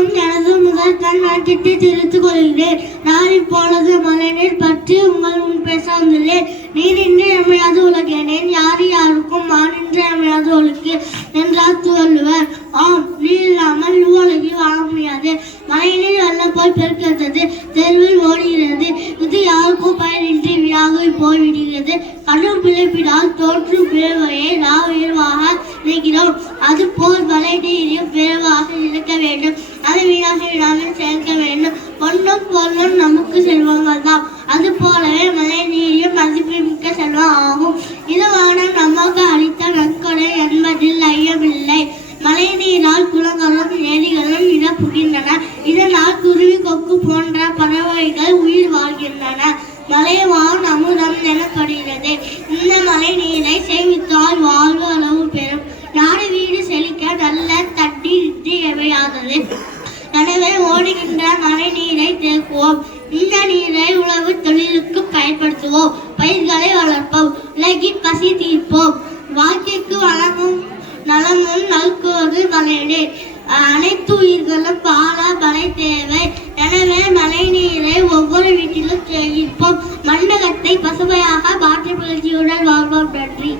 அனைவருக்கும் எனது முதல் நல்வாழ்த்துக்களை தெரிவித்துக் கொள்கிறேன். நான் இப்பொழுது மழைநீர் பற்றி உங்கள் முன் பேச வந்துள்ளேன். நீரின்றி அமையாது உலகேனேன், யார் யாருக்கும் மானின்றி அமையாது ஒழுக்கு என்றார் திருவள்ளுவர். ஆம், நீர் இல்லாமல் உலகில் வாழ முடியாது. மழைநீர் வெள்ளம் போய் பெருக்கிறது, தெருவில் ஓடுகிறது. இது யாருக்கும் பயனின்றி விழாவில் போய்விடுகிறது. கடும் பிழைப்பினால் தோற்றும் பிறவையை நாம் உயர்வாக நினைக்கிறோம். அதுபோல் மழை நீரையும் விரைவாக இழக்க வேண்டும். அதை வீணாக விடாமல் சேர்க்க வேண்டும். பொன்னும் பொருளும் நமக்கு செல்வங்கள் தான். அது போலவே மழை நீரையும் மதிப்புமிக்க செல்வம் ஆகும். இது வானம் நமக்கு அளித்த நற்கொடை என்பதில் ஐயமில்லை. மழை நீரால் குளங்களும் ஏரிகளும் நிரப்புகின்றன. இதனால் குருவி கொக்கு போன்ற பறவைகள் உயிர் வாழ்கின்றன. மழை வான் அமுதம் எனப்படுகிறது. இந்த மழை நீரை சேமித்தால் வாழ்வு அளவு பெறும். நாடு வீடு செழிக்க நல்ல தண்ணீர் இன்றியமையாதது. எனவே ஓடுகின்ற மழை நீரை தேக்குவோம். இந்த நீரை உழவு தொழிலுக்கு பயன்படுத்துவோம். பயிர்களை வளர்ப்போம். உலகின் பசி தீர்ப்போம். வாழ்க்கைக்கு வளமும் நலமும் நல்குவது மழைநீர். அனைத்து உயிர்களும் வாழ மழை தேவை. எனவே மழை நீரை ஒவ்வொரு வீட்டிலும் சேமிப்போம். மண்டகத்தை பசுமையாக மாற்றி மகிழ்ச்சியுடன் வாழ்வோம். நன்றி.